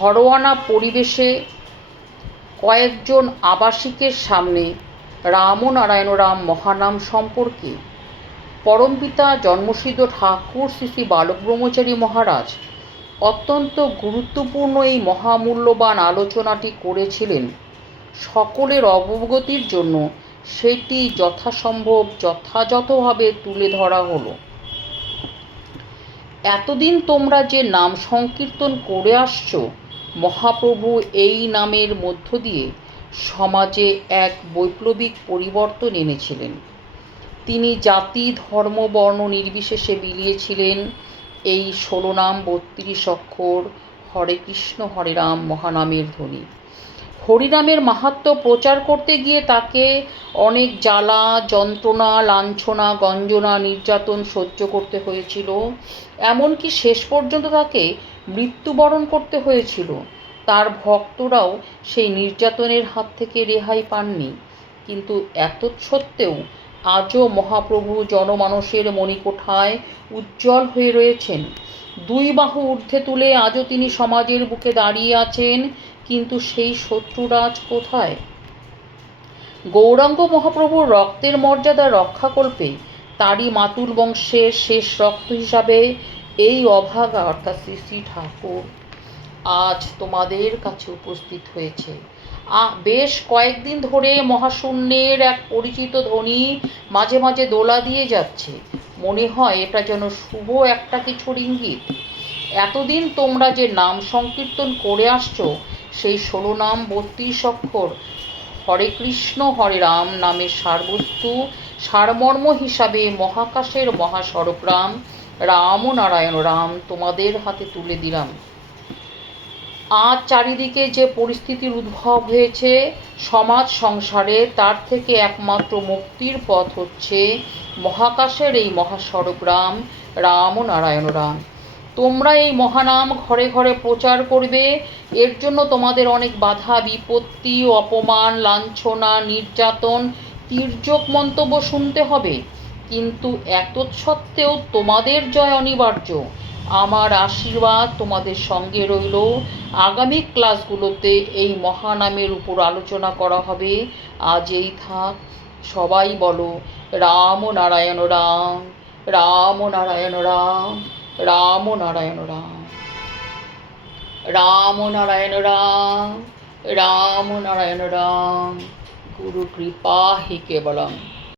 ঘরোয়ানা পরিবেশে কয়েকজন আবাসিকের সামনে রামনারায়ণ রাম মহানাম সম্পর্কে পরমপিতা জন্মসিদ্ধ ঠাকুর শ্রী শ্রী বালক ব্রহ্মচারী মহারাজ অত্যন্ত গুরুত্বপূর্ণ এই মহামূল্যবান আলোচনাটি করেছিলেন। সকলের অবগতির জন্য সেটি যথাসম্ভব যথাযথভাবে তুলে ধরা হলো। এতদিন তোমরা যে নাম সংকীর্তন করে আসছো, মহাপ্রভু এই নামের মধ্য দিয়ে সমাজে এক বৈপ্লবিক পরিবর্তন এনেছিলেন। তিনি জাতি ধর্ম বর্ণ নির্বিশেষে বিলিয়েছিলেন এই 16 নাম 32 অক্ষর হরে কৃষ্ণ হরে রাম মহানামের ধ্বনি। হরিনামের মাহাত্ম্য প্রচার করতে গিয়ে তাকে অনেক জ্বালা যন্ত্রণা লাঞ্ছনা গঞ্জনা নির্যাতন সহ্য করতে হয়েছিল। এমনকি শেষ পর্যন্ত তাকে মৃত্যুবরণ করতে হয়েছিল। তার ভক্তরাও সেই নির্যাতনের হাত থেকে রেহাই পাননি। কিন্তু এতৎসত্ত্বেও আজও মহাপ্রভু জনমানসের মণিকোঠায় উজ্জ্বল হয়ে রয়েছেন। 2 বাহু ঊর্ধ্বে তুলে আজও তিনি সমাজের বুকে দাঁড়িয়ে আছেন। কিন্তু সেই শত্রুরাজ কোথায়? গৌরাঙ্গ মহাপ্রভুর রক্তের মর্যাদা রক্ষাকল্পে তারই মাতুল বংশের শেষ রক্ত হিসাবে এই অভাগা অর্থাৎ শ্রী শ্রী ঠাকুর আজ তোমাদের কাছে উপস্থিত হয়েছে। বেশ কয়েকদিন ধরে মহাশূন্যের এক পরিচিত ধ্বনি মাঝে মাঝে দোলা দিয়ে যাচ্ছে। মনে হয় এটা যেন শুভ একটা কিছুর ইঙ্গিত। এতদিন তোমরা যে নাম সংকীর্তন করে আসছো, সেই 16 নাম 32 অক্ষর হরে কৃষ্ণ হরে রাম নামের সারবস্তু সারমর্ম হিসাবে মহাকাশের মহাস্বরূপরাম রামনারায়ণ রাম তোমাদের হাতে তুলে দিলাম। আজ চারিদিকে যে পরিস্থিতির উদ্ভব হয়েছে সমাজ সংসারে, তার থেকে একমাত্র মুক্তির পথ হচ্ছে মহাকাশের এই মহাস্বরূপরাম রামনারায়ণ রাম। তোমরা এই মহানাম ঘরে ঘরে প্রচার করবে। এর জন্য তোমাদের অনেক বাধা বিপত্তি অপমান লাঞ্ছনা নির্যাতন তির্যক মন্তব্য শুনতে হবে। কিন্তু এতৎসত্ত্বেও তোমাদের জয় অনিবার্য। আমার আশীর্বাদ তোমাদের সঙ্গে রইল। আগামী ক্লাসগুলোতে এই মহানামের উপর আলোচনা করা হবে। আজ এই থাক। সবাই বলো রামনারায়ণ রাম রামনারায়ণ রাম রামনারায়ণ রাম রামনারায়ণ রাম রামনারায়ণ রাম। গুরু কৃপা হি কেবলম।